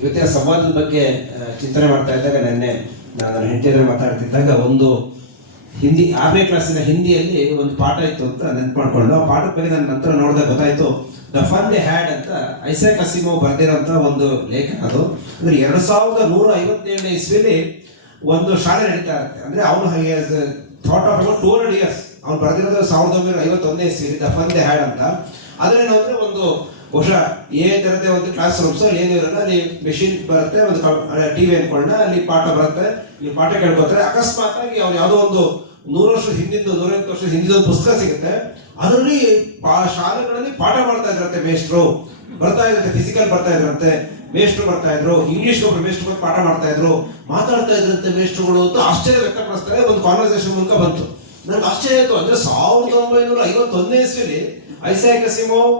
ಇವತ್ತಿನ ಸಂವಾದದ ಬಗ್ಗೆ ಚಿಂತನೆ ಮಾಡ್ತಾ ಇದ್ದಾಗ ನೆನ್ನೆ ನಾನು ನನ್ನ ಹೆಂಡತಿಯರ ಮಾತಾಡ್ತಿದ್ದಾಗ ಒಂದು ಹಿಂದಿ 6ನೇ ಕ್ಲಾಸಿನ ಹಿಂದಿಯಲ್ಲಿ ಒಂದು ಪಾಠ ಇತ್ತು ಅಂತ ನೆನ್ಪು ಮಾಡ್ಕೊಂಡು ಆ ಪಾಠದ ಬಗ್ಗೆ ನನ್ನ ನಂತರ ನೋಡಿದಾಗ ಗೊತ್ತಾಯ್ತು. ದ ಫನ್ ದೇ ಹ್ಯಾಡ್ ಅಂತ ಐಸಾಕ್ ಅಸಿಮೋವ್ ಬರೆದಿರೋಂಥ ಒಂದು ಲೇಖನ. ಅದು ಅಂದರೆ 2157ನೇ ಇಸ್ವಿಲಿ ಒಂದು ಶಾಲೆ ನಡೀತಾ ಇರುತ್ತೆ. ಅಂದರೆ ಅವನು ಥಾಟ್ ಆಫ್ ಅಬೌಟ್ 200 years ಅವ್ನು ಬರೆದಿರೋದು 1951ನೇ ಇಸ್ವಿಲಿ ದ ಫನ್ ದೇ ಹ್ಯಾಡ್ ಅಂತ. ಅದರೇನು ಅಂದರೆ ಒಂದು ಬಹುಶಃ ಥರದೇ ಒಂದು ಕ್ಲಾಸ್ ರೂಮ್ಸ್ ಏನು ಇರಲ್ಲ, ಅಲ್ಲಿ ಮೆಷಿನ್ ಬರುತ್ತೆ, ಒಂದು ಟಿವಿ ಅನ್ಕೊಂಡ ಅಲ್ಲಿ ಪಾಠ ಬರುತ್ತೆ, ಇಲ್ಲಿ ಪಾಠ ಕೇಳ್ಕೊತಾರೆ. ಅಕಸ್ಮಾತ್ ಆಗಿ ಅವ್ರು ಯಾವುದೋ ಒಂದು 100 ವರ್ಷದ ಹಿಂದಿದ್ದು 150 ವರ್ಷದ ಹಿಂದಿದ್ದು ಒಂದು ಪುಸ್ತಕ ಸಿಗುತ್ತೆ. ಅದರಲ್ಲಿ ಶಾಲೆಗಳಲ್ಲಿ ಪಾಠ ಮಾಡ್ತಾ ಇದ್ರಂತೆ, ಮೇಷ್ಟ್ರು ಬರ್ತಾ ಇದ್ರಂತೆ, ಫಿಸಿಕಲ್ ಬರ್ತಾ ಇದ್ರಂತೆ, ಮೇಷ್ಟ್ರು ಬರ್ತಾ ಇದ್ರು, ಇಂಗ್ಲಿಷ್ ಒಬ್ಬರು ಮೇಷ್ಟ್ರು ಬಂದು ಪಾಠ ಮಾಡ್ತಾ ಇದ್ರು, ಮಾತಾಡ್ತಾ ಇದ್ರಂತೆ ಮೇಷ್ಟ್ರುಗಳು ಅಂತ ಆಶ್ಚರ್ಯ ವ್ಯಕ್ತಪಡಿಸ್ತಾರೆ. ಒಂದು ಕಾನ್ವರ್ಸೇಷನ್ ಮೂಲಕ ಬಂತು. ನನಗೆ ಆಶ್ಚರ್ಯ ಆಯಿತು. ಅಂದ್ರೆ 1951ನೇ ಇಸ್ವಿಲಿ ಐಸಾಕ್ ಅಸಿಮೋವ್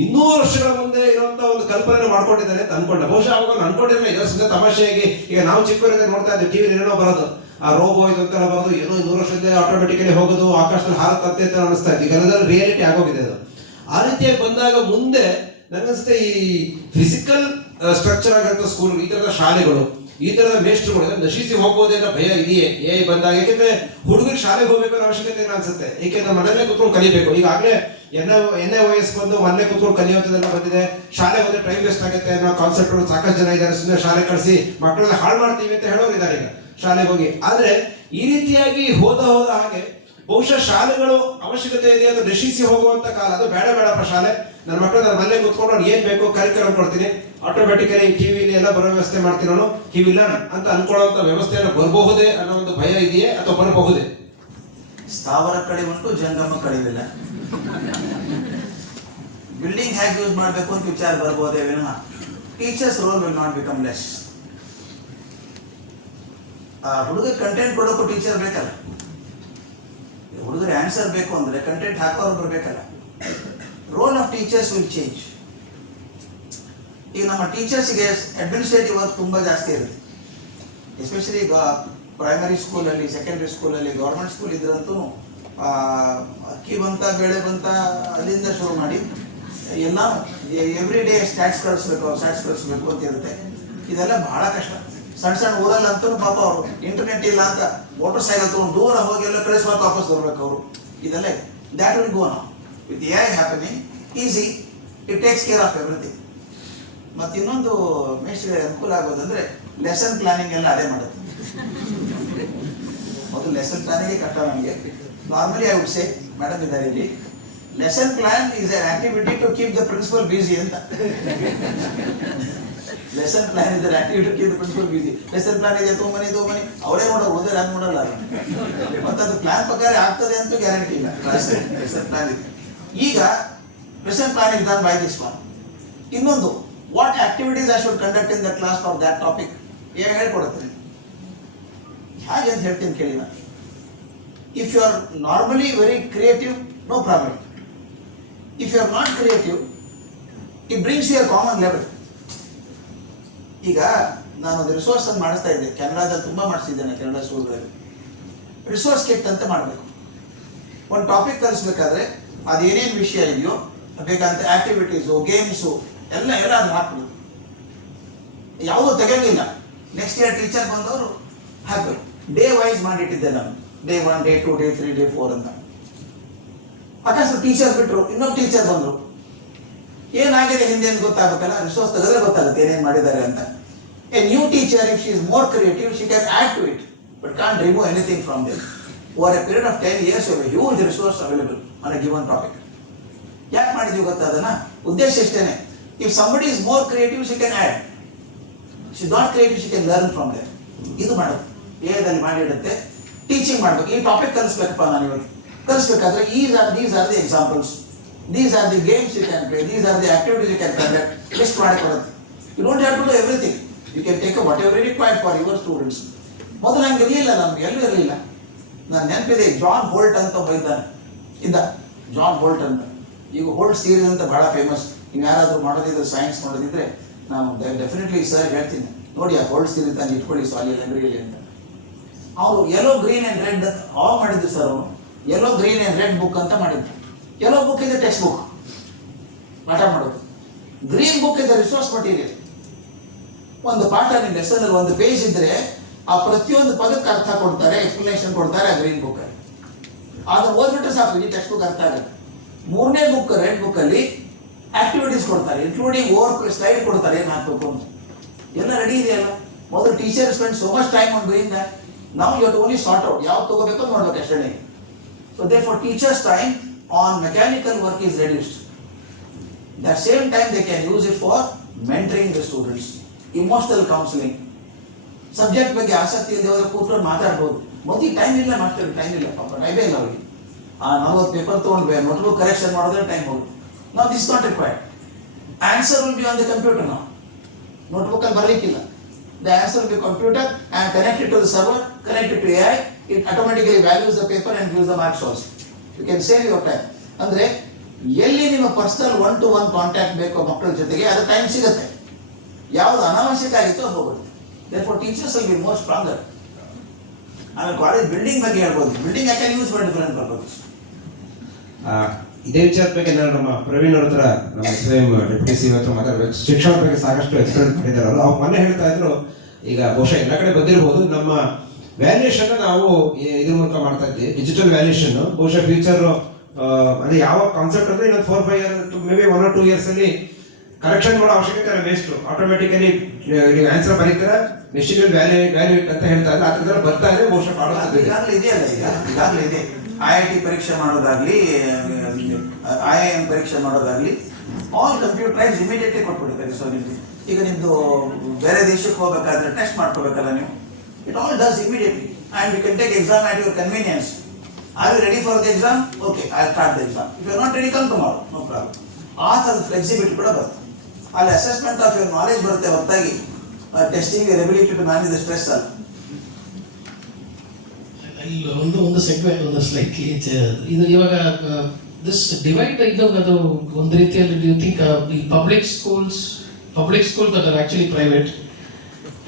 200 ವರ್ಷಗಳ ಮುಂದೆ ಇರುವಂತ ಒಂದು ಕಲ್ಪನೆ ಮಾಡ್ಕೊಂಡಿದ್ದಾರೆ ಅಂತ ಅನ್ಕೊಂಡ. ಬಹುಶಃ ಅವಾಗ ಅನ್ಕೊಂಡಿರಲಿಲ್ಲ. ಇದರ ಸುಮ್ಮನೆ ತಮಾಷೆಯಾಗಿ ಈಗ ನಾವು ಚಿಕ್ಕವರಿಂದ ನೋಡ್ತಾ ಇದ್ದೀವಿ, ಟಿವಿ ಏನೋ ಬರೋದು, ಆ ರೋಬೋ ಇದಂತೆಲ್ಲ ಬರೋದು, ಏನೋ 200 ವರ್ಷದಿಂದ ಆಟೋಮೆಟಿಕಲಿ ಹೋಗೋದು, ಆಕಾಶದಲ್ಲಿ ಹಾರತಂತೆ ಅಂತ ಅನಿಸ್ತಾ ಇತ್ತು. ಈಗ ಅದೆಲ್ಲ ರಿಯಾಲಿಟಿ ಆಗೋಗಿದೆ. ಅದು ಆ ರೀತಿಯಾಗಿ ಬಂದಾಗ ಮುಂದೆ ನನಗನ್ಸುತ್ತೆ ಈ ಫಿಸಿಕಲ್ ಸ್ಟ್ರಕ್ಚರ್ ಆಗಿರೋ ಸ್ಕೂಲ್, ಈ ತರದ ಶಾಲೆಗಳು, ಈ ತರದ ಮೇಷ್ಟ್ರುಗಳು ನಶಿಸಿ ಹೋಗ್ಬೋದೇನೋ ಭಯ ಇದೆಯೇ ಬಂದಾಗ. ಯಾಕೆಂದ್ರೆ ಹುಡುಗರು ಶಾಲೆಗೆ ಹೋಗ್ಬೇಕು ಅನ್ನೋ ಅವಶ್ಯಕತೆ ಏನು ಅನ್ಸುತ್ತೆ. ಏಕೆಂದ್ರೆ ಮನೆಯಲ್ಲೇ ಕೂತ್ಕೊಂಡು ಕಲಿಬೇಕು. ಈಗಾಗಲೇ ಎನ್ನೇ ವಯಸ್ಸು ಬಂದು ಮನೆ ಕೂತ್ಕೊಂಡು ಕಲಿಯೋದೆಲ್ಲ ಬಂದಿದೆ. ಶಾಲೆ ಹೋದ್ರೆ ಟೈಮ್ ವೇಸ್ಟ್ ಆಗುತ್ತೆ ಅನ್ನೋ ಕಾನ್ಸೆಪ್ಟ್ ಸಾಕಷ್ಟು ಜನ ಇದ್ದಾರೆ. ಸುಮ್ಮನೆ ಶಾಲೆ ಕಳಿಸಿ ಮಕ್ಕಳನ್ನ ಹಾಳು ಮಾಡ್ತೀವಿ ಅಂತ ಹೇಳೋರು ಇದ್ದಾರೆ ಈಗ ಶಾಲೆಗೆ ಹೋಗಿ. ಆದ್ರೆ ಈ ರೀತಿಯಾಗಿ ಹೋದ ಹಾಗೆ ಬಹುಶಃ ಶಾಲೆಗಳು ಅವಶ್ಯಕತೆ ಇದೆ ಅಂತ ನಶಿಸಿ ಹೋಗುವಂತ ಕಾಲ. ಅದು ಬೇಡಪ್ಪ ಶಾಲೆ, ನನ್ನ ಮಕ್ಕಳು ನನ್ನ ಮನೆ ಕೂತ್ಕೊಂಡು ಅವ್ನು ಏನ್ ಬೇಕು ಕರಿಕ್ಯುಲಮ್ ಕೊಡ್ತೀನಿ, ಆಟೋಮೆಟಿಕಲಿ ಟಿವಿಲಿ ಎಲ್ಲ ಬರೋ ವ್ಯವಸ್ಥೆ ಮಾಡ್ತೀನಿ ನಾನು, ಟಿವಿಲ್ಲ ಅಂತ ಅನ್ಕೊಳ್ಳುವಂತ ವ್ಯವಸ್ಥೆಯನ್ನು ಬರಬಹುದೇ ಅನ್ನೋ ಒಂದು ಭಯ ಇದೆಯೇ ಅಥವಾ ಬರಬಹುದೇ? ಸ್ಥಾವರ ಕಡೆ ಉಂಟು, ಜಂಗಮ ಕಡಿವಿಲ್ಲ. ಬಿಲ್ಡಿಂಗ್ ಹೇಗೆ ಯೂಸ್ ಮಾಡಬೇಕು ಅಂತ ವಿಚಾರ ಬರ್ಬೋದೇ ವಿನಃ teachers role will not become less. ಹುಡುಗರು ಕಂಟೆಂಟ್ ಕೊಡೋಕ್ಕೂ ಟೀಚರ್ ಬೇಕಲ್ಲ. ಹುಡುಗರು ಆನ್ಸರ್ ಬೇಕು ಅಂದ್ರೆ ಕಂಟೆಂಟ್ ಹಾಕೋರು ಬರ್ಬೇಕಲ್ಲ. Role of teachers will change. ಈಗ ನಮ್ಮ ಟೀಚರ್ಸ್ಗೆ ಅಡ್ಮಿನಿಸ್ಟ್ರೇಟಿವ್ ವರ್ಕ್ ತುಂಬ ಜಾಸ್ತಿ ಇರುತ್ತೆ. ಎಸ್ಪೆಷಲಿ ಪ್ರೈಮರಿ ಸ್ಕೂಲಲ್ಲಿ, ಸೆಕೆಂಡರಿ ಸ್ಕೂಲಲ್ಲಿ, ಗೌರ್ಮೆಂಟ್ ಸ್ಕೂಲ್ ಇದ್ರಂತೂ ಅಕ್ಕಿ ಬಂತ, ಬೇಳೆ ಬಂತ, ಅಲ್ಲಿಂದ ಶುರು ಮಾಡಿ ಎಲ್ಲ ಎವ್ರಿ ಡೇ ಸ್ಟ್ಯಾಟ್ಸ್ ಕಳಿಸ್ಬೇಕು ಅಂತ ಇರುತ್ತೆ. ಇದೆಲ್ಲ ಬಹಳ ಕಷ್ಟ. ಸಣ್ಣ ಊರಲ್ಲಂತೂ ಪಾಪ ಅವರು ಇಂಟರ್ನೆಟ್ ಇಲ್ಲ ಅಂತ ಮೋಟರ್ ಸೈಕಲ್ ತಗೊಂಡು ದೂರ ಹೋಗಿ ಎಲ್ಲ ಕಳಿಸ್ಬೇಕು, ವಾಪಸ್ ಬರ್ಬೇಕು ಅವರು. ಇದೆಲ್ಲ that will go now with AI happening easy. It takes care of everything. ಮತ್ತು ಇನ್ನೊಂದು ಮೇಷ್ಟ್ರಿಗೆ ಅನುಕೂಲ ಆಗೋದಂದ್ರೆ ಲೆಸನ್ ಪ್ಲಾನಿಂಗ್ ಎಲ್ಲ ಅದೇ ಮಾಡುತ್ತೆ. ಮೊದಲು ಲೆಸನ್ ಪ್ಲಾನಿಂಗ್ ಕಷ್ಟ ನಮಗೆ. Normally I would say, madam ಇದ್ದಾರೆ ಇಲ್ಲಿ, lesson plan is an activity to keep the principal busy ಅಂತ. Lesson plan is activity to keep the principal busy. Lesson plan ಇದೆ, ತಗೊಂಬನಿ ಅವರೇ ನೋಡೋದು, ಓದೋರು ಯಾರು ನೋಡಲ್ಲ. ಮತ್ತು ಅದು ಪ್ಲಾನ್ ಪ್ರಕಾರ ಆಗ್ತದೆ ಅಂತ ಗ್ಯಾರಂಟಿ ಇಲ್ಲ. ಲೆಸನ್ ಪ್ಲಾನ್ ಇದೆ. ಈಗ lesson plan is done by this one. ಇನ್ನೊಂದು, what activities I should conduct in the class for that topic ಹೇಳ್ಕೊಡುತ್ತೆ. ಹೇಗೆ ಅಂತ ಹೇಳ್ತೀನಿ ಕೇಳಿ ನಾನು. If you are normally very creative, no problem. If you are not creative, it brings you a common level. ಈಗ ನಾನು ಒಂದು ರಿಸೋರ್ಸ್ ಅನ್ನು ಮಾಡಿಸ್ತಾ ಇದ್ದೆ, ಕೆನಡಾದಲ್ಲಿ ತುಂಬ ಮಾಡಿಸಿದ್ದೇನೆ. ಕೆನಡಾ ಸ್ಕೂಲ್ಗಳಲ್ಲಿ ರಿಸೋರ್ಸ್ ಕಿಟ್ ಅಂತ ಮಾಡಬೇಕು. ಒಂದು ಟಾಪಿಕ್ ಕಲಿಸ್ಬೇಕಾದ್ರೆ ಅದೇನೇನು ವಿಷಯ ಇದೆಯೋ ಬೇಕಂತ ಆಕ್ಟಿವಿಟೀಸು, ಗೇಮ್ಸು ಎಲ್ಲ ಅದು ಹಾಕ್ಬಿಡು. ಯಾವುದೂ ತೆಗೆಯಲಿಲ್ಲ. ನೆಕ್ಸ್ಟ್ ಇಯರ್ ಟೀಚರ್ ಬಂದವರು ಹಾಕಬೇಕು. ಡೇ ವೈಸ್ ಮಾಡಿಟ್ಟಿದ್ದೆ ನಾನು. ಡೇ 1, ಡೇ 2, ಡೇ 3, ಡೇ 4 ಅಂತ. ಅಕಸ್ಮಾತ್ ಟೀಚರ್ ಬಿಟ್ಟರು, ಇನ್ನೊಬ್ಬ ಟೀಚರ್ ಬಂದರು. ಏನಾಗಿದೆ ಹಿಂದೆ ಅಂತ ಗೊತ್ತಾಗಬೇಕಲ್ಲ, ರಿಸೋರ್ಸ್ ತೆಗೆದ್ರೆ ಗೊತ್ತಾಗುತ್ತೆ ಏನೇನು ಮಾಡಿದ್ದಾರೆ ಅಂತ. A new teacher, if she is more creative, she can add to it but can't remove anything from this. Over a period of 10 years you have a huge resource available on a given topic. ಯಾಕೆ ಮಾಡಿದ್ವಿ ಗೊತ್ತಾ ಅದನ್ನ? ಉದ್ದೇಶ ಇಷ್ಟೇನೆ. If somebody is more creative, she can add. She is not creative, she can learn from there. ಇದು ಮಾಡೋದು ಏದಲ್ಲಿ ಮಾಡಿಡುತ್ತೆ. Teaching ಮಾಡಬೇಕು. ಈ ಟಾಪಿಕ್ ಕಲಿಸ್ಬೇಕಪ್ಪ ನಾನು ಇವತ್ತು. ಕಲಿಸ್ಬೇಕಾದ್ರೆ these are the examples, these are the games you can play, these are the activities you can conduct. List ಮಾಡಿ ಕೊಡುತ್ತೆ. You don't have to do everything. You can take whatever is required for your students. ಮೊದಲು ಹಂಗೆ ಇರಲಿಲ್ಲ, ನಮ್ಗೆ ಎಲ್ಲೂ ಇರಲಿಲ್ಲ. ನಾನು ನೆನಪಿದೆ, ಜಾನ್ ಹೋಲ್ಟ್ ಅಂತ ಇದ್ದ. ಜಾನ್ ಹೋಲ್ಟ್ ಅಂತ. ಈಗ ಹೋಲ್ಟ್ ಸೀರೀಸ್ ಅಂತ ಬಹಳ ಫೇಮಸ್. ನೀವು ಯಾರಾದರೂ ಮಾಡೋದಿದ್ರೆ, ಸೈನ್ಸ್ ಮಾಡೋದಿದ್ರೆ ನಾನು ಡೆಫಿನೆಟ್ಲಿ ಸರ್ ಹೇಳ್ತೀನಿ, ನೋಡಿ ಆ ಹೋಲ್ಡ್ ಸೀರೀಸ್ ತಂದು ಇಟ್ಕೊಳ್ಳಿ ಸಾಲಿ ಲೈಬ್ರರಿಯಲ್ಲಿ ಅಂತ. ಅವರು ಯೆಲ್ಲೋ, ಗ್ರೀನ್ ಆ್ಯಂಡ್ ರೆಡ್ ಅವಾಗ ಮಾಡಿದ್ರು ಸರ್. ಅವನು yellow, green and red book ಅಂತ ಮಾಡಿದ್ರು. ಯೆಲ್ಲೋ ಬುಕ್ ಇದೆ ಟೆಕ್ಸ್ಟ್ ಬುಕ್ ಪಾಠ ಮಾಡೋದು. ಗ್ರೀನ್ ಬುಕ್ ಇದೆ ರಿಸೋರ್ಸ್ ಮಟೀರಿಯಲ್. ಒಂದು ಪಾಠ ನಿಮ್ಮ ಲೆಸನ್ ಅಲ್ಲಿ ಒಂದು ಪೇಜ್ ಇದ್ರೆ ಆ ಪ್ರತಿಯೊಂದು ಪದಕ್ಕೆ ಅರ್ಥ ಕೊಡ್ತಾರೆ, ಎಕ್ಸ್ಪ್ಲನೇಷನ್ ಕೊಡ್ತಾರೆ ಆ ಗ್ರೀನ್ ಬುಕ್ ಅಲ್ಲಿ. ಅದನ್ನ ಓದ್ಬಿಟ್ರೆ ಸಾಕು, ಈ ಟೆಕ್ಸ್ಟ್ ಬುಕ್ ಅರ್ಥ ಆಗುತ್ತೆ. ಮೂರನೇ ಬುಕ್ ರೆಡ್ ಬುಕ್ ಅಲ್ಲಿ ಆಕ್ಟಿವಿಟೀಸ್ ಕೊಡ್ತಾರೆ, ಇನ್ಕ್ಲೂಡಿಂಗ್ ಓವರ್ ಸ್ಲೈಡ್ ಕೊಡ್ತಾರೆ, ಏನು ಹಾಕ್ಬೇಕು ಅಂತ ಎಲ್ಲ ರೆಡಿ ಇದೆಯಲ್ಲ. ಮೊದಲು teacher spend so much time on doing that. ನಾವು ಯು ಓನ್ಲಿ ಸಾರ್ಟ್ ಔಟ್ ಯಾವ್ದು ತಗೋಬೇಕು ಅಂತ ನೋಡ್ಬೇಕು ಅಷ್ಟೇ. So they for teachers time on mechanical work is reduced. That same time they can use it for mentoring the students, emotional counseling. Subject ಬಗ್ಗೆ ಆಸಕ್ತಿ ಇಲ್ಲದೆ ಹೋದ್ರೆ ಕೂತ್ಕೊಂಡು ಮಾತಾಡ್ಬೋದು. ಮೊದಲಿಗೆ ಟೈಮ್ ಇಲ್ಲ, ಮಾಸ್ಟರ್ ಟೈಮ್ ಇಲ್ಲ, ಪಾಪ ಟೈಮೇ ಇಲ್ಲ ಅವರಿಗೆ. 40 ಪೇಪರ್ ತೊಗೊಂಡು ನೋಟ್ಬುಕ್ ಕರೆಕ್ಷನ್ ಮಾಡಿದ್ರೆ ಟೈಮ್ ಹೋಗುತ್ತೆ. ನಾವು this not required. Answer will be on the computer. ನಾವು ನೋಟ್ಬುಕ್ಕಲ್ಲಿ ಬರಲಿಕ್ಕಿಲ್ಲ. The answer will be computer and connected to the server, connected to AI. It automatically values the paper and gives the marks also. You can save your time. ಅಂದರೆ ಎಲ್ಲಿ ನಿಮ್ಮ personal 1-to-1 contact ಬೇಕೋ ಮಕ್ಕಳ ಜೊತೆಗೆ ಅದು time ಸಿಗುತ್ತೆ. ಯಾವುದು ಅನಾವಶ್ಯಕ ಆಗಿತ್ತು ಅದು ಹೋಗುತ್ತೆ. Therefore teachers will be more stronger. ಆಮೇಲೆ ಕಾಲೇಜ್ ಬಿಲ್ಡಿಂಗ್ ಬಗ್ಗೆ ಹೇಳ್ಬೋದು. Building I can use for different purposes. ಇದೇ ವಿಚಾರದ ಬಗ್ಗೆ ನಾನು ನಮ್ಮ ಪ್ರವೀಣ್ ಅವ್ರ ಹತ್ರ, ನಮ್ಮ ಸ್ವಯಂ ಡೆಪ್ಯೂಟಿ ಸಿ ಹತ್ರ ಮಾತಾಡಬೇಕು. ಶಿಕ್ಷಣದ ಬಗ್ಗೆ ಸಾಕಷ್ಟು ಎಕ್ಸ್ಪೀರಿಯನ್ಸ್ ಮಾಡಿದ್ದಾರೆ ಅವರು. ಅವ್ರು ಮೊನ್ನೆ ಹೇಳ್ತಾ ಇದ್ರು, ಈಗ ಬಹುಶಃ ಎಲ್ಲ ಕಡೆ ಬಂದಿರಬಹುದು, ನಮ್ಮ ವ್ಯಾಲ್ಯೂಯೇಷನ್ ನಾವು ಇದ್ರ ಮೂಲಕ ಮಾಡ್ತಾ ಇದ್ವಿ, ಡಿಜಿಟಲ್ ವ್ಯಾಲ್ಯೂಯೇಷನ್. ಬಹುಶಃ ಫ್ಯೂಚರ್ ಅದೇ ಯಾವ ಕಾನ್ಸೆಪ್ಟ್ ಅಂದ್ರೆ ಇನ್ನೊಂದು 4-5 year, may be 1 or 2 years ಅಲ್ಲಿ ಕರೆಕ್ಷನ್ ಮಾಡೋ ಅವಶ್ಯಕತೆ ಇಲ್ಲ, ವೇಸ್ಟ್. ಆಟೋಮೆಟಿಕಲಿ ನೀವು ಆನ್ಸರ್ ಬರೀತೀರಾ, ಮೆಷಿನ್ ವ್ಯಾಲ್ಯೂ ಅಂತ ಹೇಳ್ತಾ ಇದ್ರೆ ಅದ್ರ ಬರ್ತಾ ಇದೆ. ಬಹುಶಃ ಈಗಾಗಲೇ ಇದೆಯಲ್ಲ, ಈಗಾಗಲೇ ಇದೆ. IIT ಪರೀಕ್ಷೆ ಮಾಡೋದಾಗ್ಲಿ, IIM ಪರೀಕ್ಷೆ ಮಾಡೋದಾಗ್ಲಿ, ಆಲ್ ಕಂಪ್ಯೂಟರೈಸ್ ಇಮಿಡಿಯೇಟ್ಲಿ ಕೊಟ್ಬಿಡ್ತಾರೆ. ಸೊ ಈಗ ನಿಮ್ದು ಬೇರೆ ದೇಶಕ್ಕೆ ಹೋಗ್ಬೇಕಾದ್ರೆ ಟೆಸ್ಟ್ ಮಾಡ್ಕೋಬೇಕಲ್ಲ ನೀವು, it all does immediately and you can take exam at your convenience. Are you ready for the exam? Okay, I'll start the exam. If you are not ready, come tomorrow. No problem. ಆ ಥರದ flexibility ಕೂಡ ಬರುತ್ತೆ. ಅಲ್ಲಿ assessment of your knowledge ಬರುತ್ತೆ ಹೊರತಾಗಿ testing your ability to manage the stress ಅಲ್ಲ. ಒಂದು ಸೆಗ್ವೆ, ಒಂದು ಸ್ಲೈಟ್ಲಿ ಇದು ಇವಾಗ ದಿಸ್ ಡಿವೈಡ್ ಇದ್ದಾಗ ಅದು ಒಂದು ರೀತಿಯಲ್ಲಿ ಯು ಥಿಂಕ್ ಈ public schools that are actually private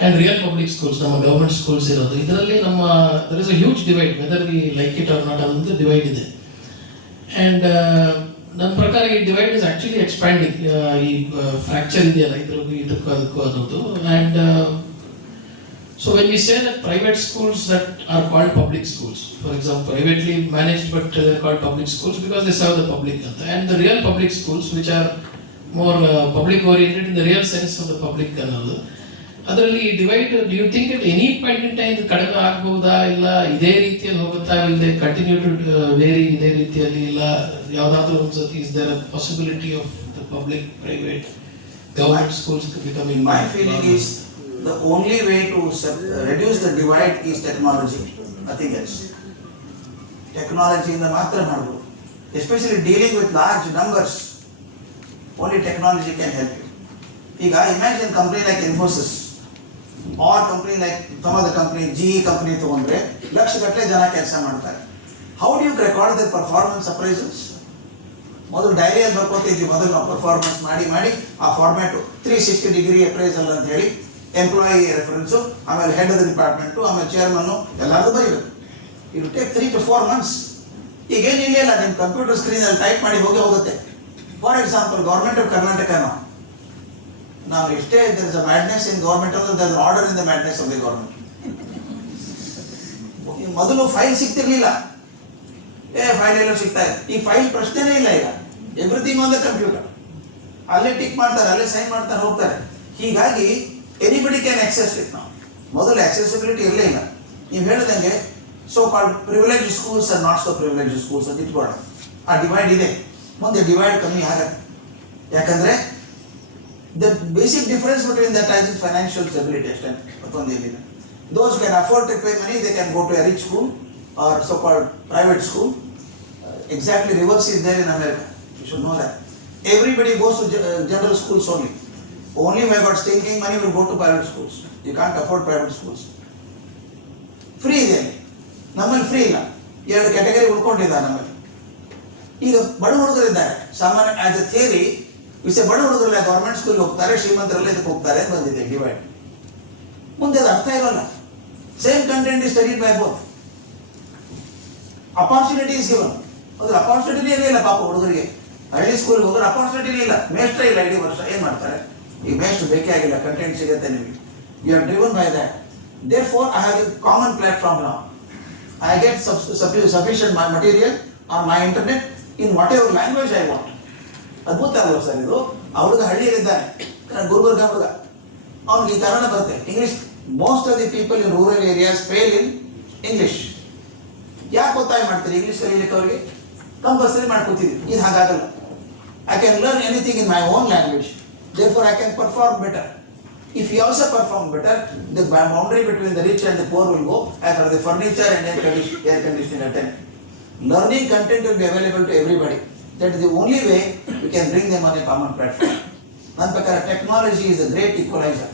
and real public schools, ನಮ್ಮ ಗವರ್ಮೆಂಟ್ ಸ್ಕೂಲ್ಸ್ ಇರೋದು, ಇದರಲ್ಲಿ ನಮ್ಮ there is a huge divide, whether we like it or not ಅನ್ನೋದು ಡಿವೈಡ್ ಇದೆ. ಆ್ಯಂಡ್ ನನ್ನ ಪ್ರಕಾರ ಈ ಡಿವೈಡ್ ಇಸ್ ಆ್ಯಕ್ಚುಲಿ ಎಕ್ಸ್ಪ್ಯಾಂಡಿಂಗ್. ಈ ಫ್ರ್ಯಾಕ್ಚರ್ ಇದೆಯಲ್ಲ ಇದಕ್ಕೂ ಅದಕ್ಕೂ ಅನ್ನೋದು. And so when we say that private schools that are called public schools, for example privately managed but they are called public schools because they serve the public ಅಂತ. And the real public schools which are more public oriented in the real sense of the public ಅನ್ನೋದು, ಅದರಲ್ಲಿ divide do you think it any point in time ಕಡಿಮೆ ಆಗ್ಬಹುದಾ, ಇಲ್ಲ ಇದೇ ರೀತಿಯಲ್ಲಿ ಹೋಗುತ್ತಾ, ಇಲ್ಲದೆ ಕಂಟಿನ್ಯೂ ಟು ವೇರಿ ಇದೇ ರೀತಿಯಲ್ಲಿ, ಇಲ್ಲ ಯಾವುದಾದ್ರೂ ಒಂದ್ಸತಿ is there a possibility of the public private government schools becoming? My feeling is the only way to reduce the divide is technology, nothing else. Technology ಇಂದ ಮಾತ್ರ ಮಾಡಬಹುದು, especially dealing with large numbers. Only technology can help you. ಈಗ imagine company like Infosys or company like some other company, GE company ತಗೊಂಡ್ರೆ ಲಕ್ಷಗಟ್ಟಲೆ ಜನ ಕೆಲಸ ಮಾಡ್ತಾರೆ. How do you record their performance appraisals? ಮೊದಲು ಡೈರಿಯಲ್ಲಿ ಬರ್ಕೊತಿದ್ವಿ, ಮೊದಲು ನಾವು ಪರ್ಫಾರ್ಮೆನ್ಸ್ ಮಾಡಿ ಆ ಫಾರ್ಮ್ಯಾಟು 360-degree ಅಪ್ರೈಸಲ್ ಅಂತ ಹೇಳಿ, ಎಂಪ್ಲಾಯಿ ರೆಫರೆನ್ಸು, ಆಮೇಲೆ ಹೆಡ್ ಆಫ್ ದ ಡಿಪಾರ್ಟ್ಮೆಂಟು, ಆಮೇಲೆ ಚೇರ್ಮನ್ನು ಎಲ್ಲರೂ ಬರೀಬೇಕು. It take 3 to 4 months. ಈಗೇನಿಲ್ಲ, ನಿಮ್ಮ ಕಂಪ್ಯೂಟರ್ ಸ್ಕ್ರೀನಲ್ಲಿ ಟೈಪ್ ಮಾಡಿ ಹೋಗುತ್ತೆ. For example government of Karnataka, ನಾವು ಎಷ್ಟೇ there is a madness in government ಅಂದ್ರೆ there is an order in the madness of the government. ಮೊದಲು ಫೈಲ್ ಸಿಗ್ತಿರ್ಲಿಲ್ಲ, ಫೈಲ್ ಎಲ್ಲ ಸಿಗ್ತಾ ಇದೆ. ಈ ಫೈಲ್ ಪ್ರಶ್ನೆನೇ ಇಲ್ಲ ಈಗ, ಎವ್ರಿಥಿಂಗ್ ಆನ್ ದ ಕಂಪ್ಯೂಟರ್. ಅಲ್ಲೇ ಟಿಕ್ ಮಾಡ್ತಾರೆ, ಅಲ್ಲೇ ಸೈನ್ ಮಾಡ್ತಾರೆ, ಹೋಗ್ತಾರೆ. ಹೀಗಾಗಿ ಎನಿಬಡಿ ಕ್ಯಾನ್ ಆಕ್ಸೆಸ್ ಇಟ್. ನಾವು ಮೊದಲು ಆಕ್ಸೆಸಿಬಿಲಿಟಿ ಇರಲೇ ಇಲ್ಲ. ನೀವು ಹೇಳಿದಂಗೆ so called privilege schools and not so privilege schools ಅಂತ ಇಟ್ಕೊಳ್ಳೋಣ. ಆ ಡಿವೈಡ್ ಇದೆ, ಮುಂದೆ ಡಿವೈಡ್ ಕಮ್ಮಿ ಆಗತ್ತೆ. ಯಾಕಂದ್ರೆ the basic difference between that is financial stability ಅಷ್ಟೇ, ಮತ್ತೊಂದೇನಿಲ್ಲ. Those who can afford to pay money, they can go to a rich school or so-called private school. Exactly reverse is there in America. You should know that. Everybody goes to general schools only. Only who have got stinking money will go to private schools. You can't afford private schools. Free ಇದೆ, ನಮ್ಮಲ್ಲಿ free ಇಲ್ಲ. 2 category ಉಳ್ಕೊಂಡಿದ್ದಾರೆ ನಮ್ಮಲ್ಲಿ. ಈಗ ಬಡ ಹುಡುಗರಿದ್ದಾರೆ, ಸಾಮಾನ್ಯ as A theory ಬಡ ಹುಡುಗರೆಲ್ಲ government ಸ್ಕೂಲ್ಗೆ ಹೋಗ್ತಾರೆ, ಶ್ರೀಮಂತರೆಲ್ಲ ಇದಕ್ಕೆ ಹೋಗ್ತಾರೆ ಅಂತ ಬಂದಿದೆ ಡಿವೈಡ್. ಮುಂದೆ ಅದು ಅರ್ಥ ಇರೋಲ್ಲ. Same content is studied by both. Opportunity is given. ಅದ್ರ ಅಪಾರ್ಚುನಿಟಿನೇ ಇರಲಿಲ್ಲ ಪಾಪ ಹುಡುಗರಿಗೆ. ಹಳ್ಳಿ ಸ್ಕೂಲ್ಗೆ ಹೋಗೋರು ಅಪಾರ್ಚುನಿಟಿ ಇಲ್ಲ, ಮೇಸ್ಟ್ರೇ ಇಲ್ಲ, ಇಡೀ ವರ್ಷ ಏನು ಮಾಡ್ತಾರೆ? ಈಗ ನೆಕ್ಸ್ಟ್ ಬೇಕೇ ಆಗಿಲ್ಲ, ಕಂಟೆಂಟ್ ಸಿಗುತ್ತೆ ನಿಮಗೆ. You are driven by that. Therefore I have a common platform ನಾವು. I get sufficient material on my internet in whatever language I want. ಅದ್ಭುತ ಅಲ್ವಾ ಸರ್ ಇದು? ಆ ಹುಡುಗ ಹಳ್ಳಿಯಲ್ಲಿದ್ದಾನೆ, ಗುಲ್ಬರ್ಗ ಹುಡುಗ, ಅವ್ನಿಗೆ ಕನ್ನಡ ಬರುತ್ತೆ, English. Most of the people in rural areas fail in English. ಯಾಕೆ ಒತ್ತಾಯ ಮಾಡ್ತೀರಿ ಇಂಗ್ಲಿಷ್ ಕಲೀಲಿಕ್ಕೆ? ಅವ್ರಿಗೆ ಕಂಪಲ್ಸರಿ ಮಾಡ್ಕೊತೀವಿ. ಇದು ಹಾಗಾಗಲ್ಲ. I can learn anything in my own language. Therefore, I can perform better. If you also perform better, the boundary between the rich and the poor will go as far as the furniture and air conditioning attend. Learning content will be available to everybody. That is the only way we can bring them on a common platform. Nan prakara technology is a great equalizer.